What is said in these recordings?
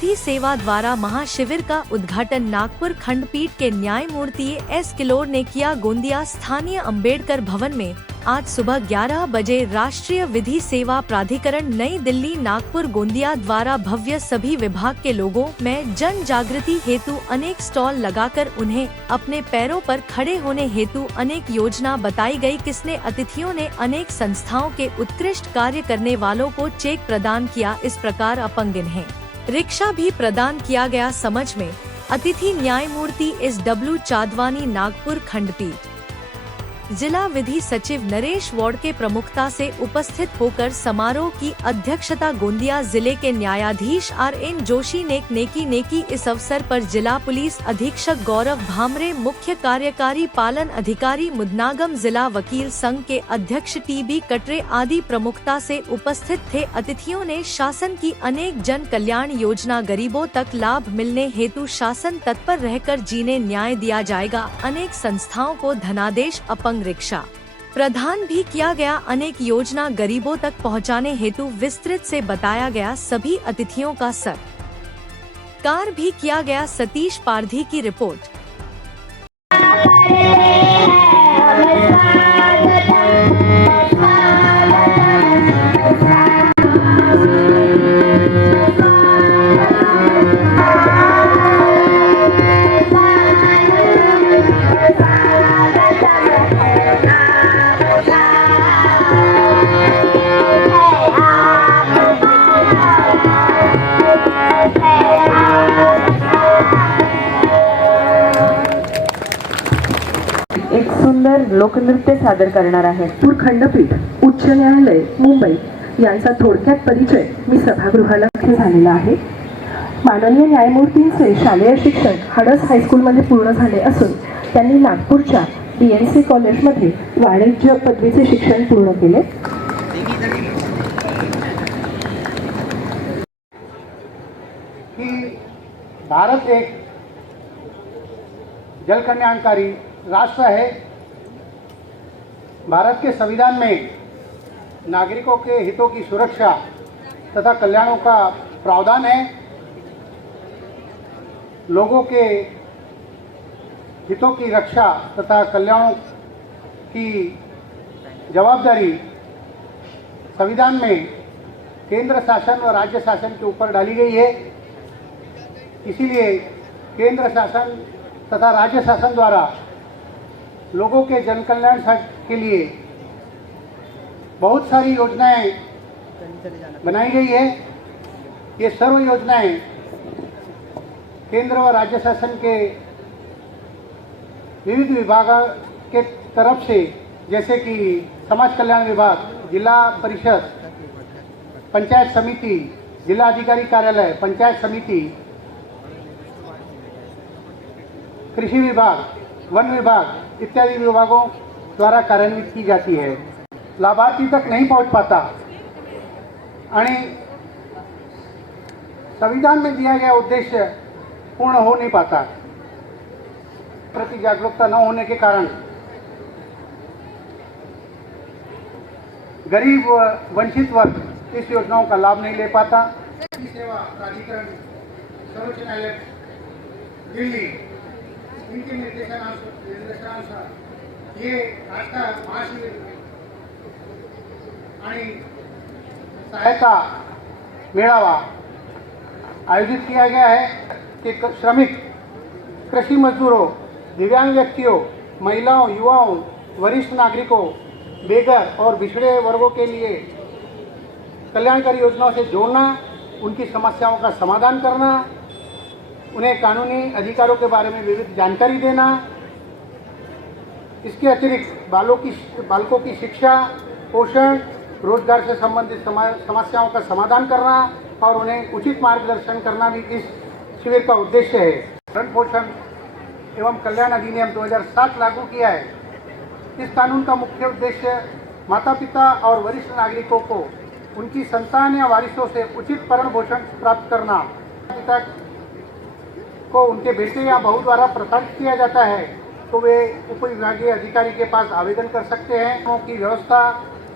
विधि सेवा द्वारा महाशिविर का उद्घाटन नागपुर खंडपीठ के न्यायमूर्ति एस किलोर ने किया। गोंदिया स्थानीय अंबेडकर भवन में आज सुबह 11 बजे राष्ट्रीय विधि सेवा प्राधिकरण नई दिल्ली नागपुर गोंदिया द्वारा भव्य सभी विभाग के लोगों में जन जागृति हेतु अनेक स्टॉल लगाकर उन्हें अपने पैरों पर खड़े होने हेतु अनेक योजना बताई गई। किसने अतिथियों ने अनेक संस्थाओं के उत्कृष्ट कार्य करने वालों को चेक प्रदान किया। इस प्रकार अपंग इन्हें रिक्शा भी प्रदान किया गया। समझ में अतिथि न्यायमूर्ति SW चांदवानी नागपुर खंडपीठ जिला विधि सचिव नरेश वार्ड के प्रमुखता से उपस्थित होकर समारोह की अध्यक्षता गोंदिया जिले के न्यायाधीश RN जोशी ने की। इस अवसर पर जिला पुलिस अधीक्षक गौरव भामरे, मुख्य कार्यकारी पालन अधिकारी मुदनागम, जिला वकील संघ के अध्यक्ष TB कटरे आदि प्रमुखता से उपस्थित थे। अतिथियों ने शासन की अनेक जन कल्याण योजना गरीबों तक लाभ मिलने हेतु शासन तत्पर रहकर जिन्हें न्याय दिया जाएगा। अनेक संस्थाओं को धनादेश अपंग रिक्शा प्रदान भी किया गया। अनेक योजना गरीबों तक पहुंचाने हेतु विस्तृत से बताया गया। सभी अतिथियों का सत्कार भी किया गया। सतीश पारधी की रिपोर्ट। एक सुंदर लोकनृत्य सादर करणार आहे। नागपूर खंडपीठ उच्च न्यायालय मुंबई यांचा थोडक्यात परिचय मी सभागृहाला झालेला आहे। माननीय न्यायमूर्तींचे शालेय शिक्षण हडस हायस्कूलमध्ये पूर्ण झाले असून त्यांनी नागपूरच्या BNC कॉलेजमध्ये वाणिज्य पदवीचे शिक्षण पूर्ण केले। भारत एक जल कल्याणकारी राष्ट्र है। भारत के संविधान में नागरिकों के हितों की सुरक्षा तथा कल्याणों का प्रावधान है। लोगों के हितों की रक्षा तथा कल्याणों की जवाबदारी संविधान में केंद्र शासन और राज्य शासन के ऊपर डाली गई है। इसीलिए केंद्र शासन तथा राज्य शासन द्वारा लोगों के जन कल्याण के लिए बहुत सारी योजनाएं बनाई गई है। ये सर्व योजनाएं केंद्र व राज्य शासन के विविध विभागों के तरफ से, जैसे कि समाज कल्याण विभाग, जिला परिषद, पंचायत समिति, जिला अधिकारी कार्यालय, पंचायत समिति, कृषि विभाग, वन विभाग इत्यादि विभागों द्वारा कार्यान्वित की जाती है। लाभार्थी तक नहीं पहुंच पाता आणि संविधान में दिया गया उद्देश्य पूर्ण हो नहीं पाता। प्रति जागरूकता न होने के कारण गरीब व वंचित वर्ग इस योजनाओं का लाभ नहीं ले पाता। सेवा प्राधिकरण सर्वोच्च न्यायालय दिल्ली इनके निर्देशानुसार ये आज का महाशिविर आणि सहायता मेळावा आयोजित किया गया है कि श्रमिक, कृषि मजदूरों, दिव्यांग व्यक्तियों, महिलाओं, युवाओं, वरिष्ठ नागरिकों, बेघर और पिछड़े वर्गों के लिए कल्याणकारी योजनाओं से जोड़ना, उनकी समस्याओं का समाधान करना, उन्हें कानूनी अधिकारों के बारे में विविध जानकारी देना। इसके अतिरिक्त बालकों की शिक्षा, पोषण, रोजगार से संबंधित समस्याओं का समाधान करना और उन्हें उचित मार्गदर्शन करना भी इस शिविर का उद्देश्य है। भरण पोषण एवं कल्याण अधिनियम 2007 लागू किया है। इस कानून का मुख्य उद्देश्य माता पिता और वरिष्ठ नागरिकों को उनकी संतान या वारिसों से उचित भरण पोषण प्राप्त करना। पिता को उनके बेटे या बहू द्वारा प्रताड़ित किया जाता है तो वे उप विभागीय अधिकारी के पास आवेदन कर सकते हैं। की व्यवस्था,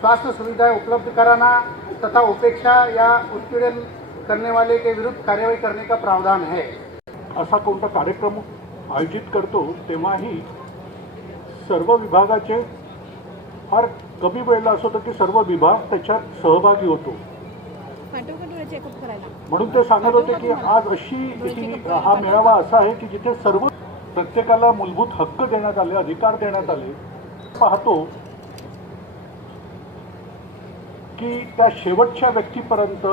स्वास्थ्य सुविधाएं उपलब्ध कराना तथा उपेक्षा या उत्पीड़न करने वाले के विरुद्ध कार्रवाई करने का प्रावधान है। असा कोणता कार्यक्रम आयोजित करतो तेव्हाही सर्व विभागाचे फार कमी वेळेला असं होतं की सर्व विभाग त्याच्यात सहभागी होतो. म्हणून ते सांगत होते की आज अशी हा मेळावा असा आहे की जिथे सर्व प्रत्येकाला मूलभूत हक्क देण्यात आले, अधिकार देण्यात आले. पाहतो की त्या शेवटच्या व्यक्तीपर्यंत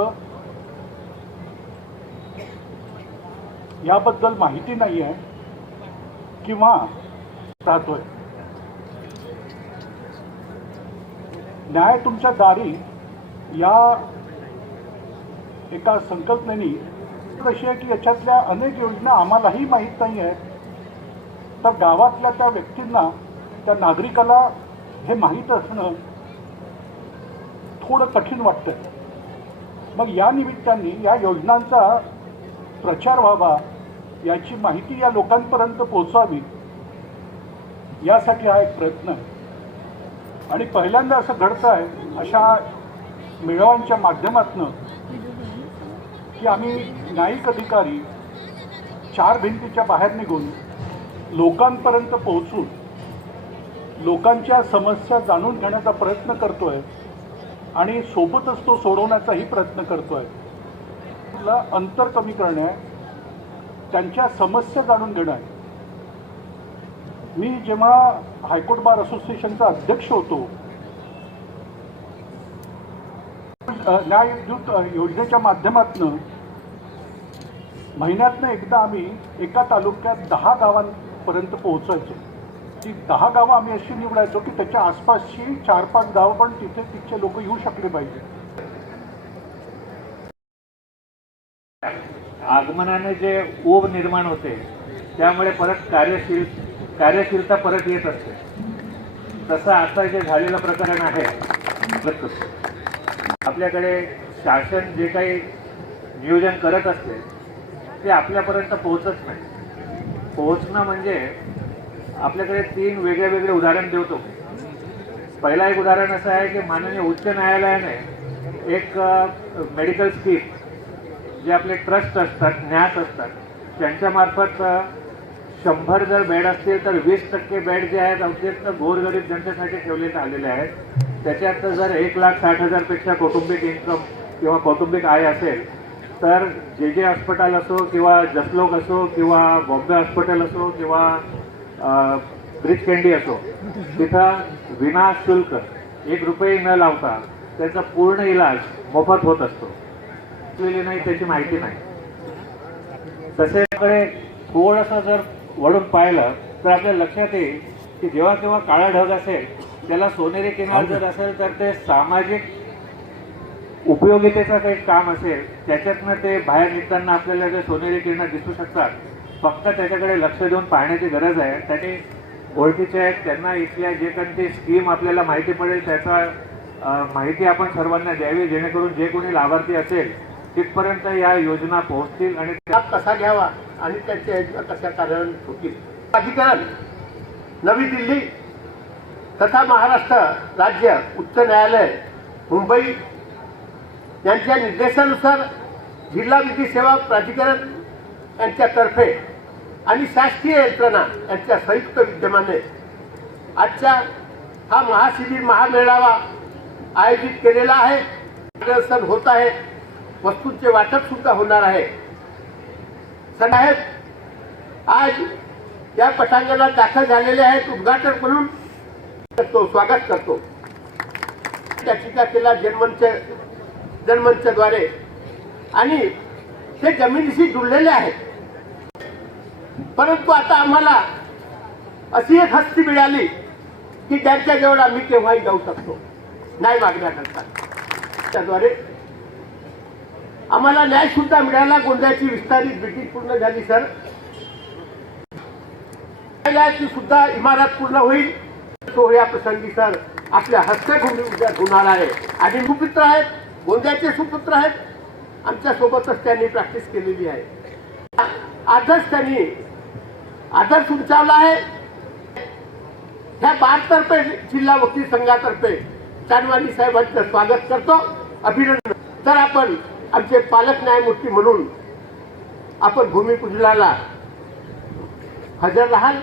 याबद्दल माहिती नाही आहे किंवा राहतोय. न्याय तुमच्या दारी या एका संकल्पनेनी कशी आहे की याच्यातल्या अनेक योजना आम्हालाही माहीत नाही आहेत, तर गावातल्या त्या व्यक्तींना, त्या नागरिकाला हे माहीत असणं थोडं कठीण वाटतंय. मग या निमित्ताने या योजनांचा प्रचार व्हावा, याची माहिती या लोकांपर्यंत पोहोचावी, यासाठी हा एक प्रयत्न आहे. आणि पहिल्यांदा असं घडतं आहे अशा मेळाव्यांच्या माध्यमातून की आम्ही न्यायिक अधिकारी चार भिंतीच्या बाहेर निघून लोकांपर्यंत पोहोचून लोकांच्या समस्या जाणून घेण्याचा प्रयत्न करतोय आणि सोबतच तो सोडवण्याचाही प्रयत्न करतोय. अंतर कमी करणे आहे, त्यांच्या समस्या जाणून घेणं आहे. मी जेव्हा हायकोर्ट बार असोसिएशनचा अध्यक्ष होतो, न्यायदूत योजनेच्या माध्यमातून महिन्यातनं एकदा आम्ही एका तालुक्यात 10 गावांपर्यंत पोहोचायचो. ती 10 गावं आम्ही अशी निवडायचो की त्याच्या आसपासची 4-5 गावं पण तिथचे लोक येऊ शकले पाहिजे. आगमनाने जे ऊब निर्माण होते त्यामुळे परत कार्यशीलता परत येत असते. तसं आता जे झालेलं प्रकरण आहे, आपल्याकडे शासन जे काही नियोजन करत असते ते आपल्यापर्यंत पोहोचत नाही. पोहोचणं म्हणजे आपल्याकडे 3 वेगळे उदाहरण देतो. पहिला एक उदाहरण असं आहे की माननीय उच्च न्यायालयाने एक मेडिकल स्कीम, जे आपले ट्रस्ट असतात, न्यास असतात, त्यांच्यामार्फत 100 जर बेड असतील तर 20% बेड जे आहेत अत्यंत गोरगरीब जनतेसाठी ठेवण्यात आलेले आहेत. त्याच्यात जर 1,60,000 पेक्षा कौटुंबिक इन्कम किंवा कौटुंबिक आय असेल तर जे हॉस्पिटल असो किंवा जसलोक असो किंवा बॉम्बे हॉस्पिटल असो किंवा ब्रिज कँडी असो, तिथं विनाशुल्क 1 रुपये न लावता त्याचा पूर्ण इलाज मोफत होत असतो. नाही त्याची माहिती नाही. तसेकडे थोडंसं जर वळून पाहिलं तर आपल्या लक्षात येईल की जेव्हा केव्हा काळा ढग असेल त्याला सोनेरी किनार जर असेल तर ते सामाजिक उपयोगितेचं काही काम असेल त्याच्यातनं ते बाहेर निघताना आपल्याला जे सोनेरी किनार दिसू शकतात. फक्त त्याच्याकडे लक्ष देऊन पाहण्याची गरज आहे. त्याने ओळखीचे आहेत, त्यांना इथल्या जे कोणती स्कीम आपल्याला माहिती पडेल त्याचा माहिती आपण सर्वांना द्यावी, जेणेकरून जे कोणी लाभार्थी असेल तिथपर्यंत या योजना पोहोचतील आणि लाभ कसा घ्यावा आणि त्याच्या योजना कशा कार्यान्वित होतील. अधिकरण नवी दिल्ली तथा महाराष्ट्र राज्य उच्च न्यायालय मुंबई यांच्या निर्देशानुसार जिल्हा विधी सेवा प्राधिकरण यांच्यातर्फे आणि शासकीय यंत्रणा यांच्या संयुक्त विद्यमाने आजच्या हा महाशिबिर महामेळावा आयोजित केलेला आहे. प्रदर्शन होत आहे, वस्तूंचे वाटप सुद्धा होणार आहे. साहेब आज या पटांगणात दाखल झालेले आहेत. उद्घाटन म्हणून स्वागत करतो. त्याचिका केला जनमंचद्वारे आणि ते जमिनीशी जुळलेले आहेत. परंतु आता आम्हाला अशी एक हस्ती मिळाली की त्यांच्याजवळ आम्ही केव्हाही जाऊ शकतो न्याय मागण्याकरता. त्याद्वारे आम्हाला न्याय सुद्धा मिळाला. गोंदियाची विस्तारित ब्रिटिश पूर्ण झाली सर. न्यायालयाची सुद्धा इमारत पूर्ण होईल. सोहळ्या प्रसंगी सर आपल्या हस्ते भूमी उद्या होणार आहे आणि सुपुत्र आहेत, गोंदियाचे सुपुत्र आहेत. आमच्या सोबतच त्यांनी प्रॅक्टिस केलेली आहे. आजच त्यांनी आदर्श उंचावला आहे. ह्या बारतर्फे जिल्हा वकील संघातर्फे चांदवानी साहेबांचं स्वागत करतो, अभिनंदन. तर आपण आमचे पालक न्यायमूर्ती म्हणून आपण भूमिपूजनाला हजर राहाल